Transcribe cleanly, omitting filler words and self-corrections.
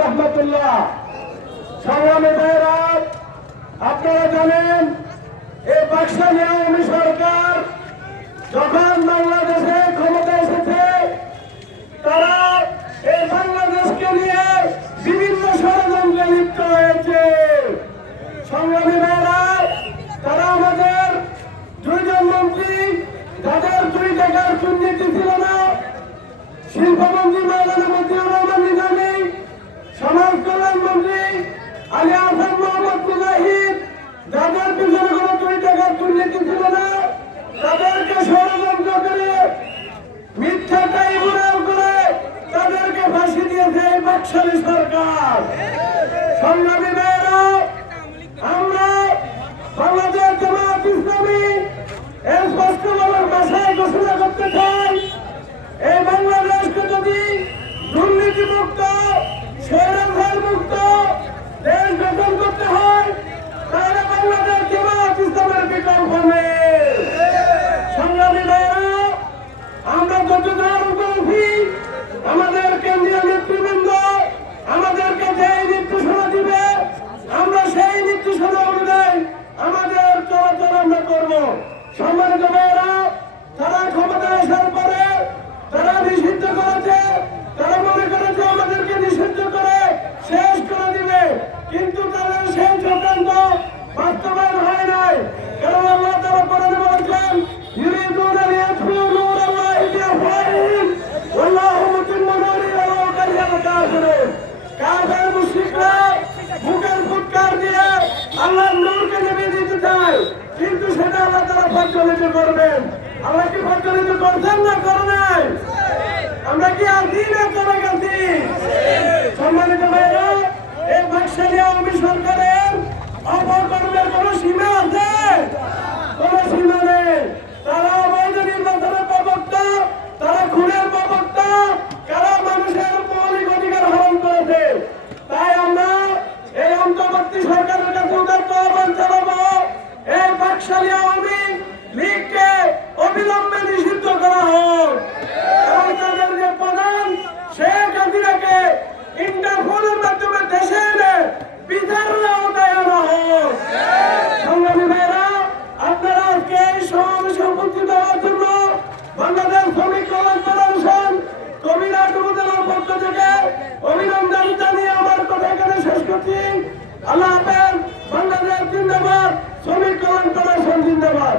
রহমতুল্লাহ। সংগ্রামী ভাইয়েরা, আপনারা জানেন এই বাকশালী আওয়ামী সরকার যখন বাংলাদেশে ক্ষমতা এসেছে, তারা এই বাংলাদেশকে নিয়ে বিভিন্ন ষড়যন্ত্রে লিপ্ত হয়েছে। সংগ্রামী ভাইয়েরা, তারা আমাদের দুইজন মন্ত্রী, যাদের 2 টাকার দুর্নীতি ছিল না, শিল্পমন্ত্রী মাওলানা মতিউর রহমান নিজামী, সমাজ কল্যাণ মন্ত্রী আলী আহসান মোহাম্মদ মুজাহিদ, যাদের পিছনে কোনো 2 টাকার দুর্নীতি ছিল না, তাদেরকে ষড়যন্ত্র করে মিথ্যা ট্রাইব্যুনাল করে তাদেরকে ফাঁসি দিয়েছে এই বাকশালী সরকার। সংগ্রামী ভাইয়েরা, আমরা বাংলাদেশ জামায়াত ইসলামী এর স্পষ্টভাবে ভাষায় ঘোষণা করতে চাই, এই বাংলাদেশকে যদি দুর্নীতিমুক্ত, স্বৈরাচার মুক্ত দেশ গঠন করতে হয়, তাহলে বাংলাদেশ জামায়াত ইসলামের বিকল্প নেই। সংগ্রামী ভাইয়েরা, আমরা যত ধারণ করেছি, আমাদের কেন্দ্রীয় নেতৃবৃন্দ আমাদেরকে যেই নির্দেশনা দিবে, আমরা সেই নির্দেশনা অনুযায়ী আমাদের চলাচল আমরা করবো। সম্মানিত ভাইয়েরা, তারা ক্ষমতা আসার পরে তারা নিষিদ্ধ করেছে, তারা মনে করেছে আমাদেরকে নিষিদ্ধ করে শেষ করে দিবে, কিন্তু তাদের সেই চক্রান্ত বাস্তবায়ন হয় নাই। কারণ আল্লাহ তাআলা কোরআনে বলেছেন, ইউরিদুনা লিয়াতফিউ নূরাল্লাহি বিআফওয়াহিহিম ওয়াল্লাহু মুতিম্মু নূরিহি ওয়ালাউ কারিহাল কাফিরুন। কাফের মুশরিকরা মুখের ফুৎকার দিয়ে আল্লাহর নূরকে নিভিয়ে দিতে চায়, কিন্তু সেটা আল্লাহ তাআলা প্রজ্বলিত করবেন। আল্লাহ কি প্রজ্বলিত করছেন না করে নাই? আমরা কি আছি না চলে গেছি? সম্মানিত ভাইরা, এই বাকশালী আওয়ামী সরকারের অপকর্মের কোন সীমা আছে? কোন সীমা নেই। তারা অবৈধ নির্বাচনের প্রবক্তা, তারা খুনের প্রবক্তা, তারা মানুষের মৌলিক অধিকার হরণ করেছে। তাই আমরা এই অন্তর্বর্তী সরকারের কাছে উদাত্ত আহ্বান জানাবো, এই বাকশালী আওয়ামী লীগকে অবিলম্বে নিষিদ্ধ করা হোক এবং তাদের যে প্রধান শেখ হাসিনাকে ইন্টারপোলের মাধ্যমে দেশে এনে বিচারের আওতায় আনা হোক। সংগ্রামী ভাইয়েরা, আপনারা আজকে এই সমাবেশে উপস্থিত হওয়ার জন্য বাংলাদেশ শ্রমিক কল্যাণ ফেডারেশন কবিরহাট উপজেলার পক্ষ থেকে অভিনন্দন জানিয়ে আমার কথা এখানে শেষ করছি। আল্লাহ হাফেজ। বাংলাদেশ জিন্দাবাদ, শ্রমিক কল্যাণ ফেডারেশন জিন্দাবাদ।